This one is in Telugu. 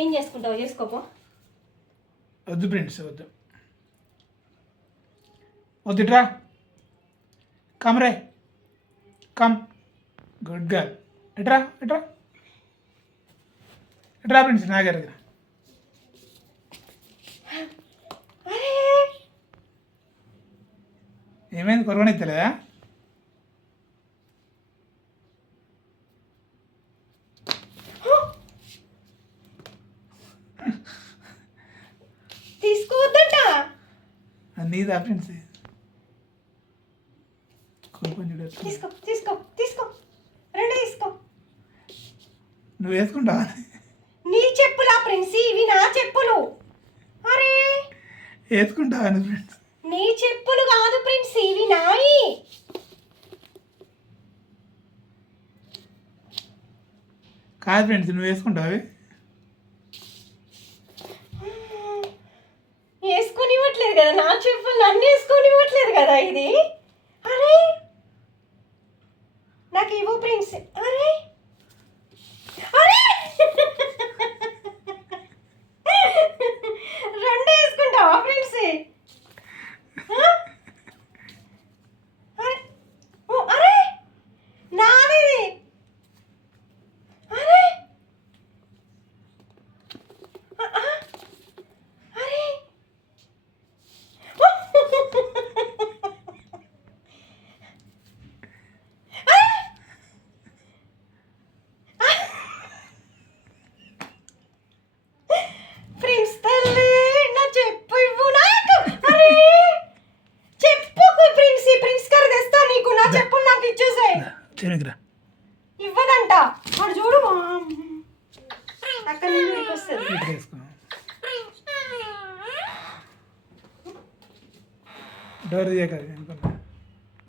ఏం చేసుకుంటావు? చేసుకోపో. వద్దు ఫ్రెండ్స్ వద్దు. వద్దు ఇట్రా కమ్ రే. కమ్ గుడ్ గర్ల్ ఎట్రా? ఎట్రా? ఎట్రా ఫ్రెండ్స్? నా దగ్గర ఏమైంది? కొరవనెత్తలేదా తీసుకోవద్దట నీదా ఫ్రెండ్స్ తీసుకో తీసుకో తీసుకో. రెండు తీసుకో. నువ్వు వేసుకుంటావా? నీ చెప్పులా ప్రిన్స్ ఇవి నా చెప్పులు. అరే! వేసుకుంటావా ఫ్రెండ్స్? నీ చెప్పులు కాదు ప్రిన్స్ ఇవి నాయి. కాదు ఫ్రెండ్స్ నువ్వు వేసుకుంటావా అవి? వేసుకొని ఇవ్వట్లేదు కదా నా చెప్పులు నన్ను వేసుకొని ఇవ్వట్లేదు కదా ఇది? అరే! నాకు ఇవ్వు ప్రిన్స్ అరే అరే రెండు వేసుకుంటావా ప్రిన్స్ అరే ఓ, అరే నాది అరే అ- ఆ. అరే ప్రిన్స్ తల్లి నా చెప్పు ఇవ్వు నాకు అరే చెప్పుకు ప్రిన్స్ ఈ ప్రిన్స్ గారు తెస్తా నీకు నా చెప్పులు నాకు ఇచ్చేసాయి చేయనికిరా ఇవ్వదంట. వాడు చూడు. అక్కడ నుండి వస్తుంది డోర్ తీయక